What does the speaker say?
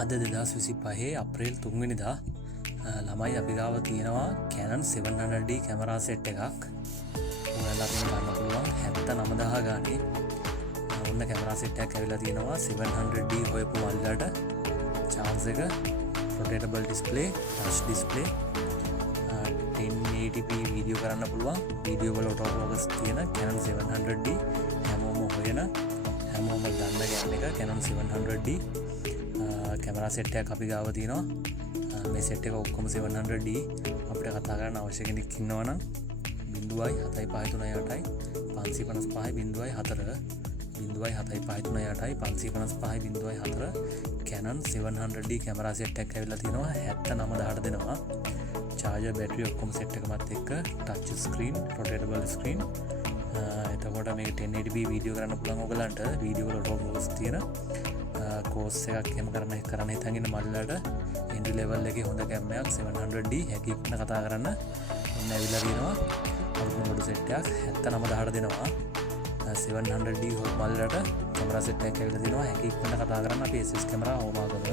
අද 2025 අප්‍රේල් 3 වෙනිදා ළමයි අපි ගාව තියෙනවා Canon 700D කැමරා සෙට් එකක්. ඔයාලා අපිට ගන්න පුළුවන් 79000 ගානේ. ඔන්න කැමරා සෙට් එකක් ඇවිල්ලා තියෙනවා 700D හොයපු මල්ලට. charge එක, rotatable display, touch display, 1080p video කරන්න පුළුවන්. වීඩියෝ වල auto focus තියෙන Canon 700D හැමෝම හොයන හැමෝම දන්න ගෑන් එක Canon 700D කැමරා සෙට් එකක් අපි ගාව තියෙනවා. මේ සෙට් එක ඔක්කොම 700D. අපිට කතා කරන්න අවශ්‍ය කෙනෙක් ඉන්නවනම් 0.75368 555 0.75368 Canon 700D කැමරා සෙට් එකක් ඇවිල්ලා තියෙනවා 79000ට දෙනවා. charger battery ඔක්කොම සෙට් එකමත් එක්ක touch screen, rotatable screen. එතකොට මේක 1080p වීඩියෝ කරන්න පුළුවන් ඔයගලන්ට. වීඩියෝ වල auto focus තියෙන කෝස් එකක් එහෙම කරන්න හිතන් ඉන්න මල්ලට entry level එකේ හොඳ කැමරාවක් 700D හැකියික්න කතා කරන්න ඔන්න ඇවිල්ලා තියෙනවා. අලුත් මොඩල් සෙට් එකක් 79000ට දෙනවා. 700D මල්ලට කැමරා සෙට් එකක් ඇවිල්ලා තියෙනවා හැකියික්න කතා කරන්න අපි SS කැමරා හෝමාගම